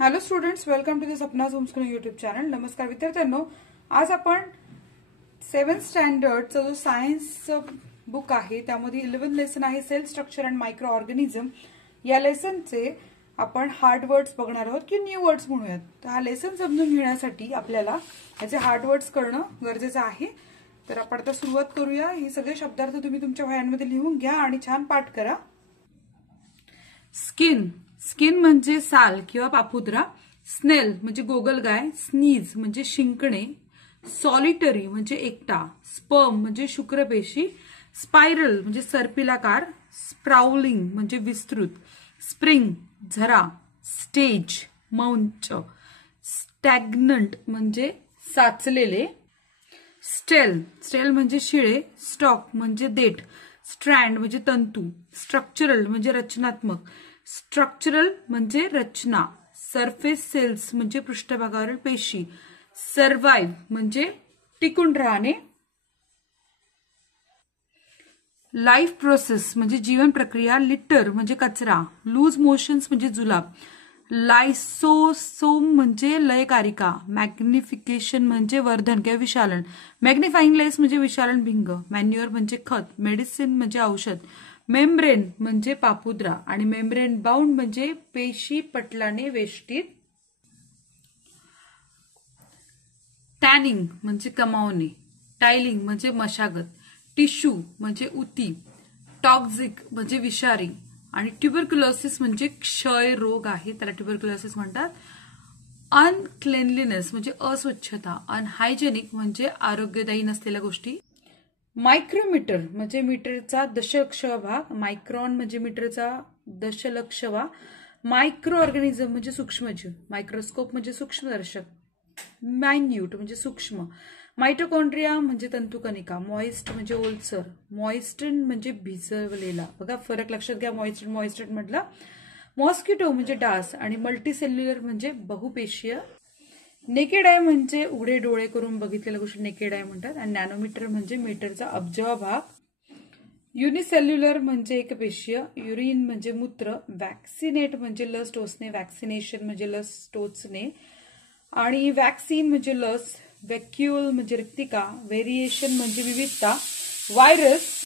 Hello students, welcome to the Sapna's homeschooling YouTube channel. नमस्कार विद्यार्थ्यांनो, आज आपण 7th स्टँडर्डचा जो सायन्स बुक आहे त्यामध्ये 11 लेसन आहे cell structure and micro organism. या लेसनचे आपण हार्ड वर्ड्स बघणार आहोत की न्यू वर्ड्स म्हणूयात. तर हा लेसन समजून घेण्यासाठी आपल्याला याचे हार्ड वर्ड्स करणं गरजेचं आहे. तर आपण आता सुरुवात करूया. हे सगळे शब्दार्थ तुम्ही तुमच्या वह्यांमध्ये लिहून घ्या आणि छान पाठ करा. स्किन, स्किन म्हणजे साल किंवा पापुद्रा. स्नेल म्हणजे गोगलगाय. स्नीज म्हणजे शिंकणे. सॉलिटरी म्हणजे एकटा. स्पर्म म्हणजे शुक्रपेशी. स्पायरल म्हणजे सर्पिलाकार. स्प्राउलिंग म्हणजे विस्तृत. स्प्रिंग झरा. स्टेज मंच. स्टॅग्नंट म्हणजे साचलेले. स्टेल, स्टेल म्हणजे शिळे. स्टॉक म्हणजे देठ. स्ट्रँड म्हणजे तंतू. स्ट्रक्चरल म्हणजे रचनात्मक. स्ट्रक्चरल म्हणजे रचना. सरफेस सेल्स म्हणजे पृष्ठभागावरील पेशी. सर्व्हाइव्ह म्हणजे टिकून राहणे. लाईफ प्रोसेस म्हणजे जीवन प्रक्रिया. लिटर म्हणजे कचरा. लूज मोशन्स म्हणजे जुलाब. लायसोसोम म्हणजे लयकारिका. मॅग्निफिकेशन म्हणजे वर्धन किंवा विशालन. मॅग्निफाईंग लेन्स म्हणजे विशालन भिंग. मॅन्युअर म्हणजे खत. मेडिसिन म्हणजे औषध. मेम्ब्रेन म्हणजे पापुद्रा आणि मेम्ब्रेन बाउंड म्हणजे पेशी पटलाने वेष्टित. टॅनिंग म्हणजे कमावणे. टायलिंग म्हणजे मशागत. टिश्यू म्हणजे उती. टॉक्झिक म्हणजे विषारी आणि ट्युबरक्युलोसिस म्हणजे क्षय रोग आहे, त्याला ट्युबरक्युलोसिस म्हणतात. अनक्लेनलीनेस म्हणजे अस्वच्छता. अनहायजेनिक म्हणजे आरोग्यदायी नसलेल्या गोष्टी. मायक्रोमीटर म्हणजे मीटरचा दशलक्षवा भाग. मायक्रॉन म्हणजे मीटरचा दशलक्षवा. मायक्रो ऑर्गॅनिझम म्हणजे सूक्ष्मजीव. मायक्रोस्कोप म्हणजे सूक्ष्मदर्शक. मायन्यूट म्हणजे सूक्ष्म. मायटोकॉन्ड्रिया म्हणजे तंतुकणिका. मॉइस्ट म्हणजे ओलसर. मॉइस्टन म्हणजे भिजवलेला. बघा फरक लक्षात घ्या. मॉइस्टन मॉइस्टन म्हटलं. मॉस्किटो म्हणजे डास आणि मल्टीसेल्युलर म्हणजे बहुपेशीय. नेकेड आय म्हणजे उघडे डोळे करून बघितलेल्या गोष्टी नेकेड आय म्हणतात. आणि नॅनोमीटर म्हणजे मीटरचा अब्जावा भाग. युनिसेल्युलर म्हणजे एकपेशीय. युरिन म्हणजे मूत्र. वॅक्सिनेट म्हणजे लस टोचणे. वॅक्सिनेशन म्हणजे लस टोचणे. आणि वॅक्सिन म्हणजे लस. व्हॅक्युल म्हणजे रिक्तिका. व्हेरिएशन म्हणजे विविधता. व्हायरस,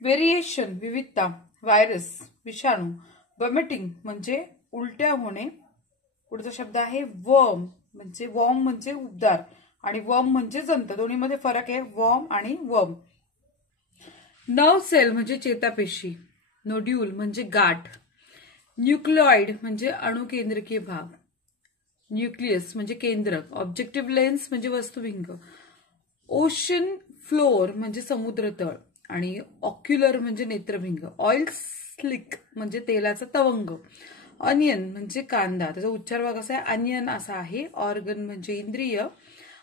व्हेरिएशन विविधता. व्हायरस विषाणू. वॉमिटिंग म्हणजे उलट्या होणे. पुढचा शब्द आहे वर्म म्हणजे वॉर्म म्हणजे उबदार आणि वर्म म्हणजे जंत. दोन्हीमध्ये फरक आहे वर्म आणि वर्म. नर्व सेल म्हणजे चेतापेशी. नोड्यूल म्हणजे गाठ. न्यूक्लिऑइड म्हणजे अणुकेंद्रकीय भाग. न्यूक्लियस म्हणजे केंद्रक. ऑब्जेक्टिव्ह लेन्स म्हणजे वस्तुभिंग. ओशन फ्लोअर म्हणजे समुद्र तळ आणि ऑक्युलर म्हणजे नेत्रभिंग. ऑइल स्लिक म्हणजे तेलाचा तवंग. अनियन म्हणजे कांदा, त्याचा उच्चार भाग असा आहे अनियन असा आहे. ऑर्गन म्हणजे इंद्रिय.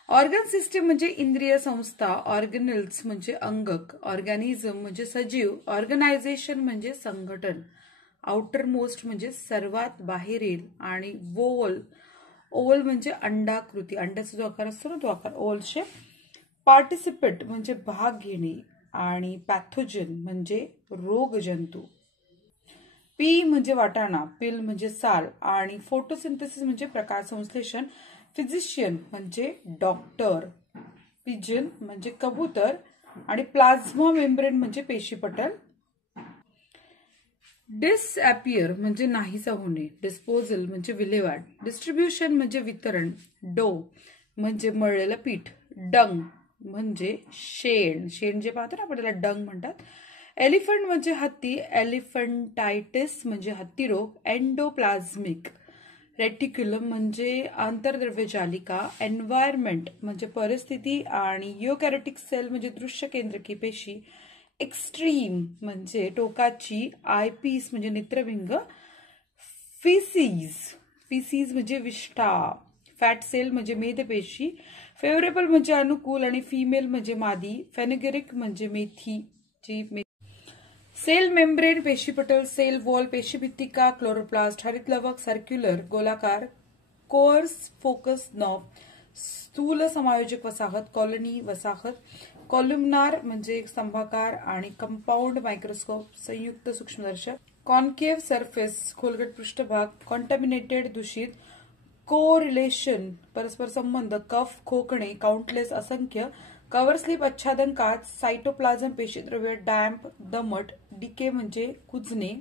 ऑर्गन सिस्टीम म्हणजे इंद्रिय संस्था. ऑर्गेनल्स म्हणजे अंगक. ऑर्गॅनिझम म्हणजे सजीव. ऑर्गनायझेशन म्हणजे संघटन. आउटर मोस्ट म्हणजे सर्वात बाहेरील. आणि वोवल, ओवल म्हणजे अंडाकृती. अंड्याचा जो आकार असतो ना तो आकार ओवल शेप. पार्टिसिपेट म्हणजे भाग घेणे. आणि पॅथोजन म्हणजे रोगजंतू. पी म्हणजे वाटाणा. पिल म्हणजे साल. आणि फोटोसिंथेसिस म्हणजे प्रकाश संश्लेषण. फिजिशियन म्हणजे डॉक्टर. पिजन म्हणजे कबूतर. आणि प्लाझ्मा मेम्ब्रेन म्हणजे पेशीपटल. डिसअपियर म्हणजे नाहीसा होणे. डिस्पोजल म्हणजे विल्हेवाट. डिस्ट्रीब्युशन म्हणजे वितरण. डो म्हणजे मळलेलं पीठ. डंग म्हणजे शेण. शेण जे पाहतो ना आपण त्याला डंग म्हणतात. एलिफंट म्हणजे हत्ती. एलिफंटायटिस म्हणजे हत्तीरोग. एंडोप्लाझमिक रेटिक्युलम म्हणजे आंतरद्रव्य जालिका. एन्व्हायरमेंट म्हणजे परिस्थिती. आणि युकॅरियोटिक सेल म्हणजे दृश्य केंद्रकी पेशी. एक्स्ट्रीम म्हणजे टोकाची. आयपीस म्हणजे नेत्रभिंग. फिसीज, फिसीज म्हणजे विष्ठा. फॅट सेल म्हणजे मेदपेशी. फेवरेबल म्हणजे अनुकूल आणि फिमेल म्हणजे मादी. फेनेगरिक म्हणजे मेथीची. सेल मेम्ब्रेन पेशीपटल. सेल वॉल पेशीभित्तिका. क्लोरोप्लास्ट हरितलवक. सर्क्युलर गोलाकार. Coarse focus knob. स्थूल समायोजक वसाहत. कॉलनी वसाहत. कॉलुमनार म्हणजे स्तंभाकार. आणि कंपाऊंड मायक्रोस्कोप संयुक्त सूक्ष्मदर्शक. कॉन्केव्ह सरफेस खोलगट पृष्ठभाग, कॉन्टॅमिनेटेड दूषित, कोरिलेशन परस्पर संबंध, कफ खोकणे, काउंटलेस असंख्य, कव्हर स्लिप आच्छादन काच, सायटोप्लाझम पेशीद्रव्य, डॅम्प दमट, डिके म्हणजे कुजणे,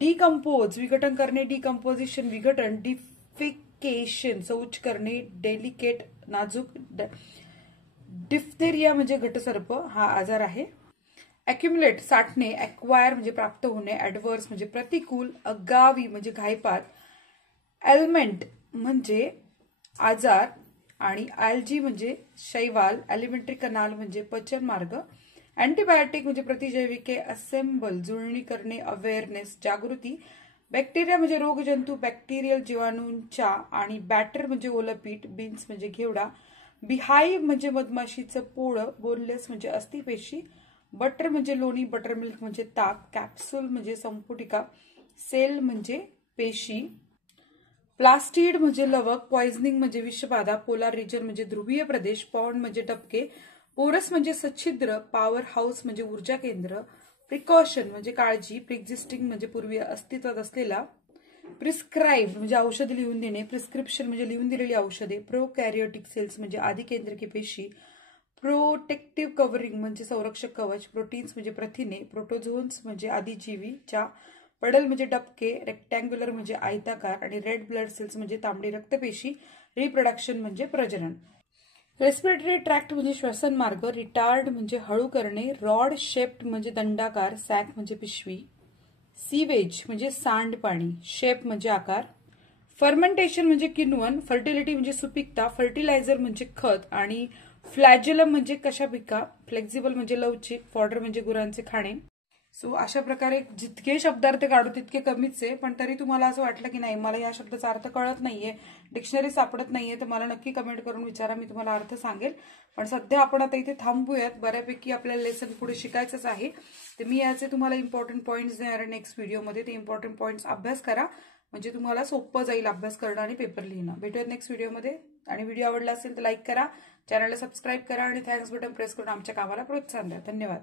डिकम्पोज विघटन करणे, डिकम्पोजिशन विघटन, डिफिकेशन शौच करणे, डेलिकेट नाजूक, डिफ्थेरिया म्हणजे घटसर्प हा आजार आहे. अॅक्युमुलेट साठणे, अॅक्वायर म्हणजे प्राप्त होणे, ऍडव्हर्स म्हणजे प्रतिकूल, अगावी म्हणजे घायपात, एल्मेंट म्हणजे आजार आणि ॲल्जी म्हणजे शैवाल, एलिमेंटरी कनाल म्हणजे पचन मार्ग, अँटीबायोटिक म्हणजे प्रतिजैविके, असेंबल जुळणी करणे, अवेअरनेस जागृती, बॅक्टेरिया म्हणजे रोगजंतू, बॅक्टेरियल जीवाणूंच्या आणि बॅटर म्हणजे ओलपीठ, बीन्स म्हणजे घेवडा, बिहाईव्ह म्हणजे मधमाशीचं पोळं, बोनलेस म्हणजे अस्थिपेशी, बटर म्हणजे लोणी, बटर मिल्क म्हणजे ताक, कॅप्सूल म्हणजे संपुटिका, सेल म्हणजे पेशी, प्लास्टिड म्हणजे लवक, पॉइझनिंग म्हणजे विषबाधा, पोलार रिजन म्हणजे ध्रुवीय प्रदेश, पॉन्ड म्हणजे टपके, पोरस म्हणजे सच्छिद्र, पॉवर हाऊस म्हणजे ऊर्जा केंद्र, प्रिकॉशन म्हणजे काळजी, प्रिएक्झिस्टिंग म्हणजे पूर्वी अस्तित्वात असलेला, प्रिस्क्राईब म्हणजे औषध लिहून देणे, प्रिस्क्रिप्शन म्हणजे लिहून दिलेली औषधे, प्रोकॅरियोटिक सेल्स म्हणजे आदिकेंद्रकी पेशी, प्रोटेक्टिव्ह कव्हरिंग म्हणजे संरक्षक कवच, प्रोटीन्स म्हणजे प्रथिने, प्रोटोझोन्स म्हणजे आदिजीवीच्या, पडल म्हणजे डबके, रेक्टँग्युलर म्हणजे आयताकार आणि रेड ब्लड सेल्स म्हणजे तांबडी रक्तपेशी, रिप्रोडक्शन म्हणजे प्रजनन. रेस्पिरेटरी ट्रॅक्ट म्हणजे श्वसन मार्ग, रिटार्ड म्हणजे हळू करणे, रॉड शेप्ड म्हणजे दंडाकार, सॅक म्हणजे पिशवी, सीवेज म्हणजे सांडपाणी, शेप म्हणजे आकार, फर्मेंटेशन म्हणजे किण्वन, फर्टिलिटी म्हणजे सुपिकता, फर्टिलायझर म्हणजे खत आणि फ्लॅजेलम म्हणजे कशापिका, फ्लेक्झिबल म्हणजे लवचिक, फॉडर म्हणजे गुरांचे खाणे. सो अशा प्रकारे जितके शब्दार्थ काढू तितके कमीच आहे, पण तरी तुम्हाला असं वाटलं की नाही मला या शब्दाचा अर्थ कळत नाहीये, डिक्शनरी सापडत नाहीये, तर मला नक्की कमेंट करून विचारा, मी तुम्हाला अर्थ सांगेल. पण सध्या आपण आता इथे थांबूयात, बऱ्यापैकी आपल्याला लेसन पुढे शिकायचंच आहे. तर मी याचे तुम्हाला इम्पॉर्टंट पॉईंट्स देणार आहे नेक्स्ट व्हिडिओमध्ये. ते इम्पॉर्टंट पॉईंट्स अभ्यास करा, म्हणजे तुम्हाला सोपं जाईल अभ्यास करणं आणि पेपर लिहिणं. भेटूयात नेक्स्ट व्हिडिओमध्ये. आणि व्हिडिओ आवडला असेल तर लाईक करा, चॅनलला सबस्क्राईब करा आणि थँक्स बटन प्रेस करून आमच्या कामाला प्रोत्साहन द्या. धन्यवाद.